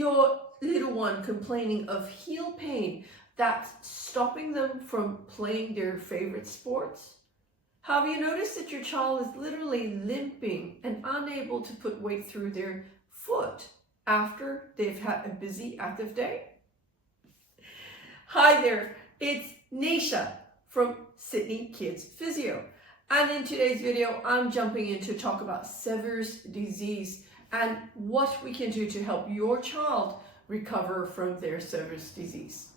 your little one complaining of heel pain that's stopping them from playing their favorite sports? Have you noticed that your child is literally limping and unable to put weight through their foot after they've had a busy, active day? Hi there, it's Neesha from Sydney Kids Physio. And in today's video, I'm jumping in to talk about Sever's disease and what we can do to help your child recover from their Sever's disease.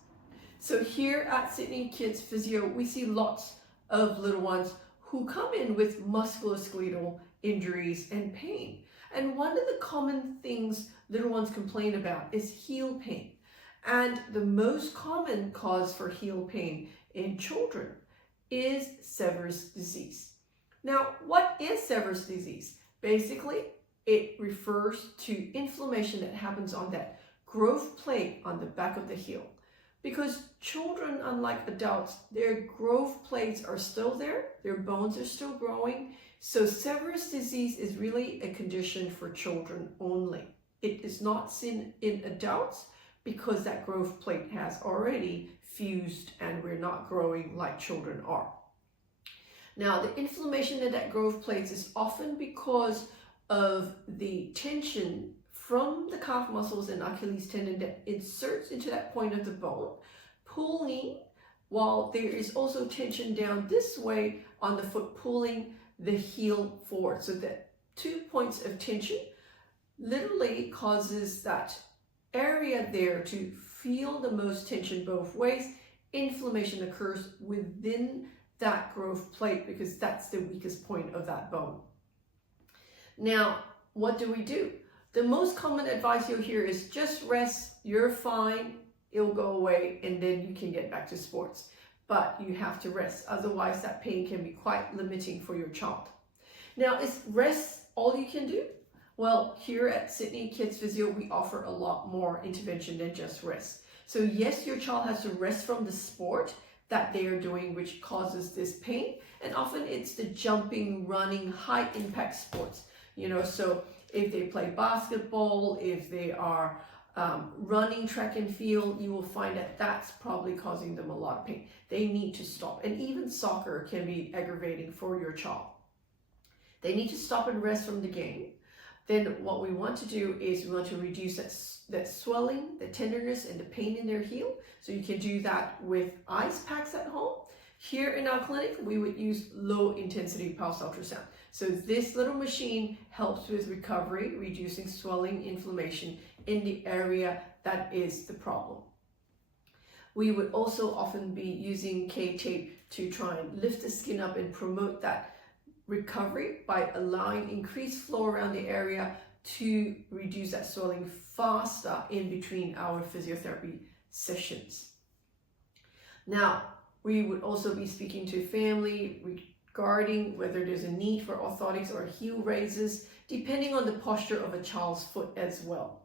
So here at Sydney Kids Physio, we see lots of little ones who come in with musculoskeletal injuries and pain. And one of the common things little ones complain about is heel pain. And the most common cause for heel pain in children is Sever's disease. Now, what is Sever's disease? Basically, it refers to inflammation that happens on that growth plate on the back of the heel. Because children, unlike adults, their growth plates are still there, their bones are still growing. So Sever's disease is really a condition for children only. It is not seen in adults because that growth plate has already fused and we're not growing like children are. Now, the inflammation in that growth plates is often because of the tension from the calf muscles and Achilles tendon that inserts into that point of the bone, pulling, while there is also tension down this way on the foot, pulling the heel forward. So that 2 points of tension literally causes that area there to feel the most tension both ways. Inflammation occurs within that growth plate because that's the weakest point of that bone. Now, what do we do? The most common advice you'll hear is just rest, you're fine, it'll go away, and then you can get back to sports. But you have to rest, otherwise that pain can be quite limiting for your child. Now, is rest all you can do? Well, here at Sydney Kids Physio, we offer a lot more intervention than just rest. So yes, your child has to rest from the sport that they are doing, which causes this pain. And often it's the jumping, running, high impact sports. So if they play basketball, if they are running track and field, you will find that that's probably causing them a lot of pain. They need to stop. And even soccer can be aggravating for your child. They need to stop and rest from the game. Then what we want to do is we want to reduce that swelling, the tenderness, and the pain in their heel. So you can do that with ice packs at home. Here in our clinic, we would use low intensity pulse ultrasound. So this little machine helps with recovery, reducing swelling, inflammation in the area that is the problem. We would also often be using K-tape to try and lift the skin up and promote that recovery by allowing increased flow around the area to reduce that swelling faster in between our physiotherapy sessions. Now, we would also be speaking to family regarding whether there's a need for orthotics or heel raises, depending on the posture of a child's foot as well.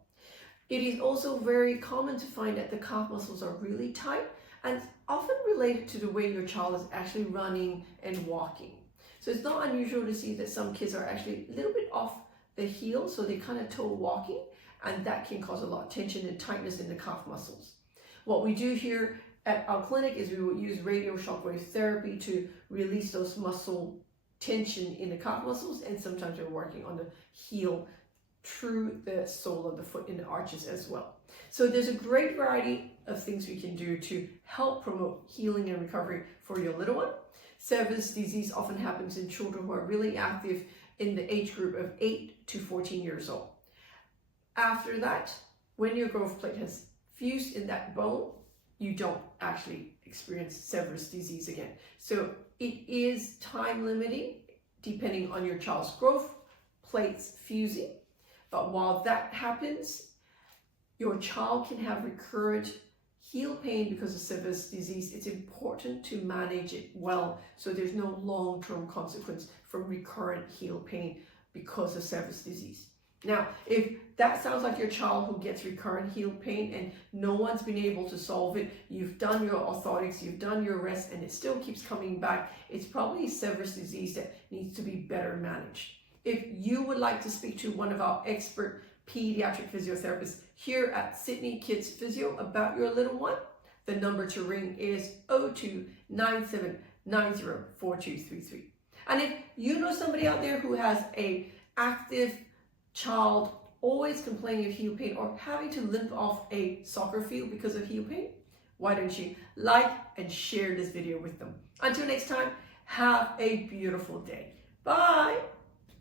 It is also very common to find that the calf muscles are really tight and often related to the way your child is actually running and walking. So it's not unusual to see that some kids are actually a little bit off the heel, so they kind of toe walking, and that can cause a lot of tension and tightness in the calf muscles. What we do here at our clinic is we will use radio shockwave therapy to release those muscle tension in the calf muscles, and sometimes we're working on the heel through the sole of the foot in the arches as well. So there's a great variety of things we can do to help promote healing and recovery for your little one. Sever's disease often happens in children who are really active in the age group of 8 to 14 years old. After that, when your growth plate has fused in that bone, you don't actually experience Sever's disease again. So it is time limiting depending on your child's growth plates fusing. But while that happens, your child can have recurrent heel pain because of Sever's disease. It's important to manage it well so there's no long-term consequence from recurrent heel pain because of Sever's disease. Now, if that sounds like your child who gets recurrent heel pain and no one's been able to solve it, you've done your orthotics, you've done your rest, and it still keeps coming back, it's probably Sever's disease that needs to be better managed. If you would like to speak to one of our expert Pediatric Physiotherapists here at Sydney Kids Physio about your little one. The number to ring is 0297904233. And if you know somebody out there who has a active child always complaining of heel pain or having to limp off a soccer field because of heel pain, why don't you like and share this video with them? Until next time, have a beautiful day. Bye.